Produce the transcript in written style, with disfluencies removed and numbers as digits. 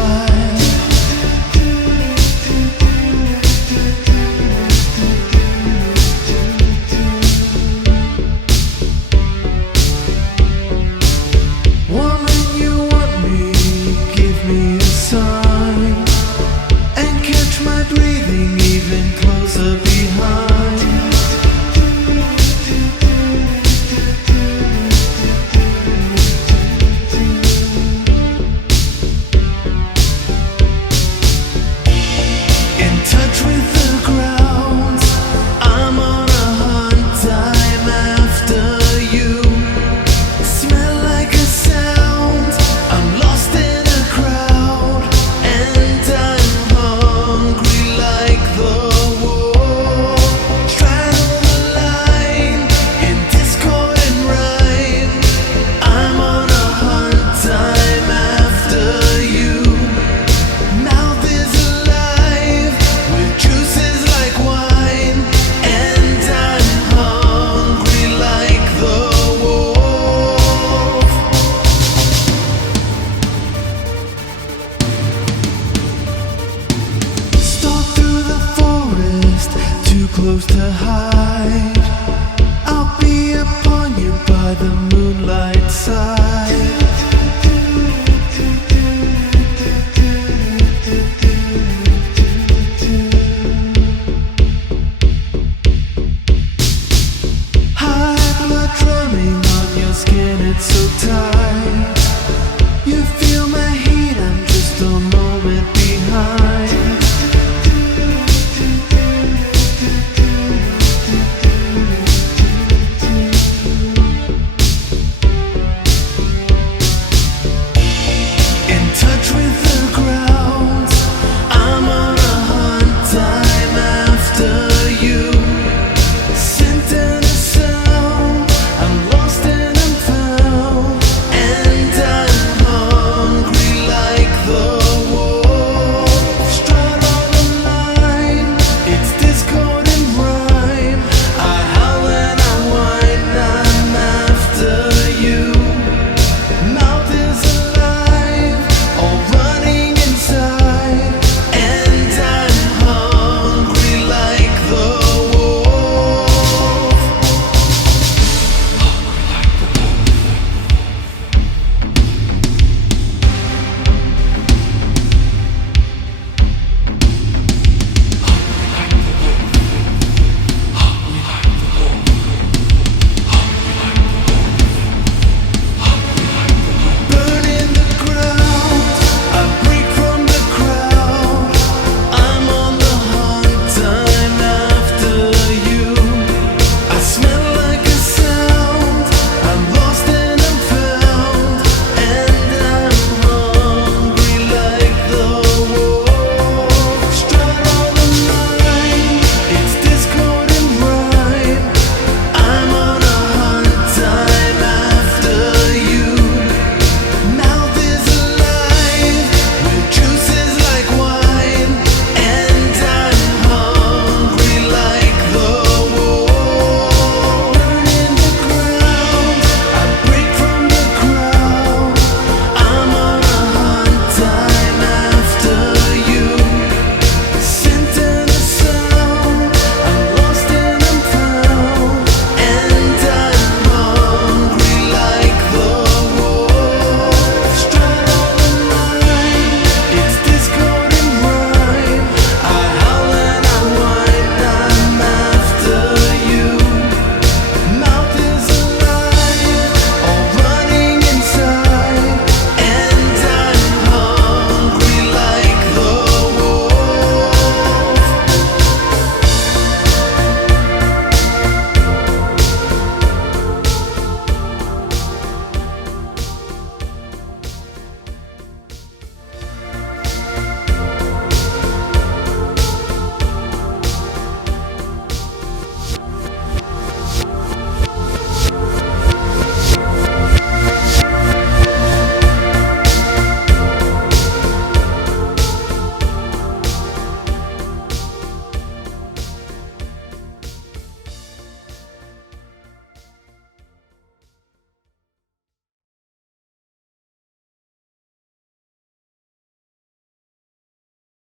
fire. Woman, you want me, give me a sign, and catch my breathing even closer behind. In touch with the ground, I'm on a hunt, I'm after you. Smell like a sound, I'm lost in a crowd, and I'm hungry like the wolf. Straddle the line in discord and rhyme. I'm on a hunt, I'm after you. Mouth is alive with juices like wine, and I'm hungry like the wolf. Stalk through the forest, too close to hide.